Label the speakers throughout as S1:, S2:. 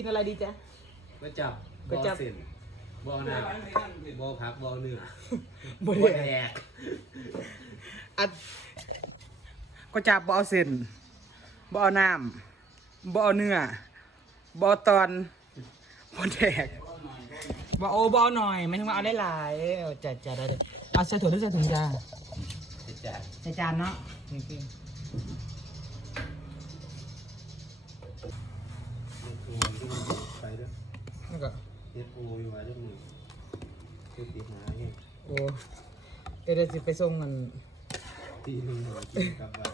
S1: กินอะไรดีจ๊ะ
S2: ก็จับ
S1: ก๋วยจั๊บ
S2: เส้นบอน้ำบอผักบอเนื้อ
S1: บ่
S2: บอ
S1: ได้
S2: แดก
S1: อัดก็จับบ่เอาเส้นบ่เอาน้ำบ่เอาเนื้อบ่เอาตอนบ่แดกบ่โอาบ่เอาหน่อยไม่ถึงว่าเอาได้หลายๆเอาจัดจัดได้เลยเอาใส่ถั่วหรือใส่ถุงจ้า
S2: จะจัด
S1: ใส่จานเนาะ
S2: ปูที่มันไปด้วย
S1: แล้วก็
S2: เฮ็ดปูอยู่ไว้ด้วยมือคือตีหาเนี่ย
S1: โอ้เดี๋ยวเดี๋ยวสิไปส่งกัน
S2: ตีหนึ่งหน่อยกินกลับบ้าน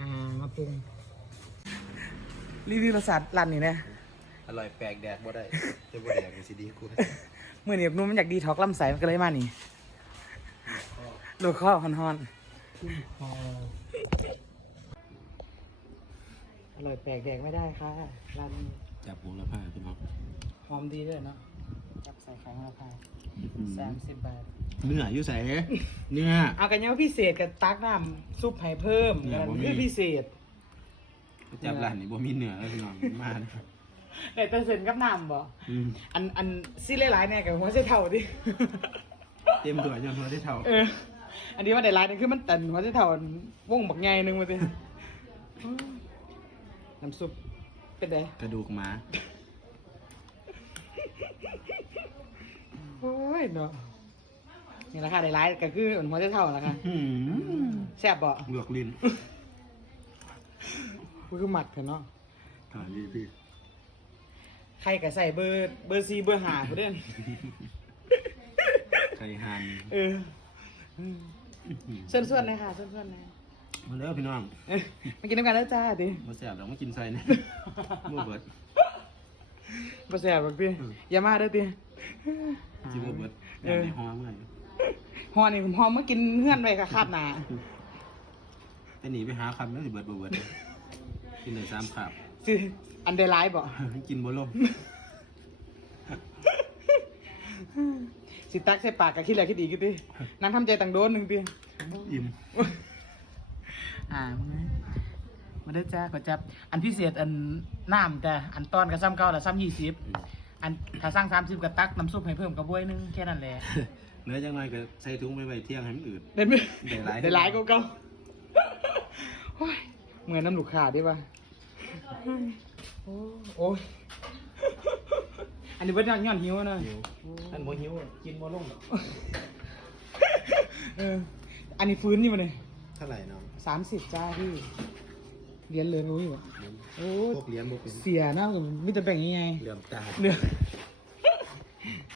S1: อ่ามาปรุงรีวิวรสชาติร้านนี้นะ
S2: อร่อยแปลกแดกบ่ได้จะบ่แดกมันสิดีกู
S1: เมื่อนี้นุ่มมันอยากดีท็อกลำไส้มันก็เลยมานี่ลูกข้อฮอนฮอนอร่อยแปลกแดกไม่ได้ค่ะร้านนี้
S2: จับหัวละผ้าพี่น้อง
S1: หอมดีด้วยเนาะจับใส่ไข่ของเราไปสามสิบบาท
S2: เนื้ออยู่ใส่เนื้อ
S1: เอากันยังว่าพิเศษกับตักน้ำซุปให้เพิ่ม
S2: เนี่ยบ่มี
S1: คือพิเศษ
S2: จับร้านนี้บ่มีเนื้อแล้วพี่น้องมา นะครับ
S1: แต่แต่เส้นกับน้ำบ่
S2: อืม
S1: อันอันซี่หลายๆเนี่ยกับหัวเส้เท่าดิ
S2: เต็มตัวจนหัวได้เท่า
S1: เออ อันนี้ว่าได้หลายนึงคือมันตันหัวเส้เท่าอันวงบักใหญ่หนึงมาสิน้ำซุปเป็นไง
S2: กระดูกหมา
S1: โอ้ยเนาะนี่ราคาได้หลายก็คือหัวเส้เท่าละค่ะ
S2: หืม
S1: แซ่บบ่
S2: ลวกลิ้น
S1: คือหมัดเถอะเนาะ
S2: ถ่ายรีพี่
S1: ใครก็ใส่เบอร์เบอร์ซีเบอร์หาเขาเด่น
S2: ไข่หัน
S1: เออส่วนส่วนๆเลยค่ะส่วนส่วนๆเลย
S2: มาเด้อพี่น้อง
S1: เอ้ยมากินน้ำกันแล้วจ้าดิ
S2: มาแซ่บเรามากินใส่นะมือเบิด
S1: มาแซ่บแบบพี่อย่ามาเด้อติ
S2: จิมือเบิด
S1: เอ
S2: แอบ
S1: อ
S2: ในห้องเมื่อย
S1: ฮอนี่ผมฮอมมากินเฮือนไปกับคาดหนา
S2: แต่หนีไปหาคำแล้วสิเบิดบ่เบิดกินเลยสามขา บ
S1: สิอันเดอร์ไลน์บ่
S2: กินบ่ลง
S1: สิตักใส่ปากกับคิดแหละคิดอีกตินั่งทำใจตังโดนหนึ่งติ
S2: อิ่ม
S1: อ่ามามาเด้อจ้าขอจับ อันพิเศษอันน้ำแต่อันตอนกับซ้ำเก่าและซ้ำยี่สิบอันถ้าสร้างสามสิบกับตักน้ำซุปให้เพิ่มกับบวยหนึงแค่นั้นแหละ
S2: เหลือจังหน่อยก็ใส่ถุงไปไว้เที่ยงให้มันอืด
S1: ได้ไหม
S2: ได้หลาย
S1: ได้หลายก็เก่าโอ้ยเหมือนน้ำลูกขาดดิป่ะ โอ้โอ้ยอันนี้เบิดย้อนย้อนหิวอะเนอะ
S2: หิวท่านบ่หิวอะกินบ่ลงหรอก
S1: เอออันนี้ฟื้นอยู่มาเลย
S2: เท่าไหร่น้อง
S1: สามสิบจ้าพี่เรียนเลยรู้อยู่โอ้ย
S2: พวกเลี้ยงบ่เป็น
S1: เสียนะมิจะแบ่งยังไง
S2: เหลื่อมตา
S1: เนื้อ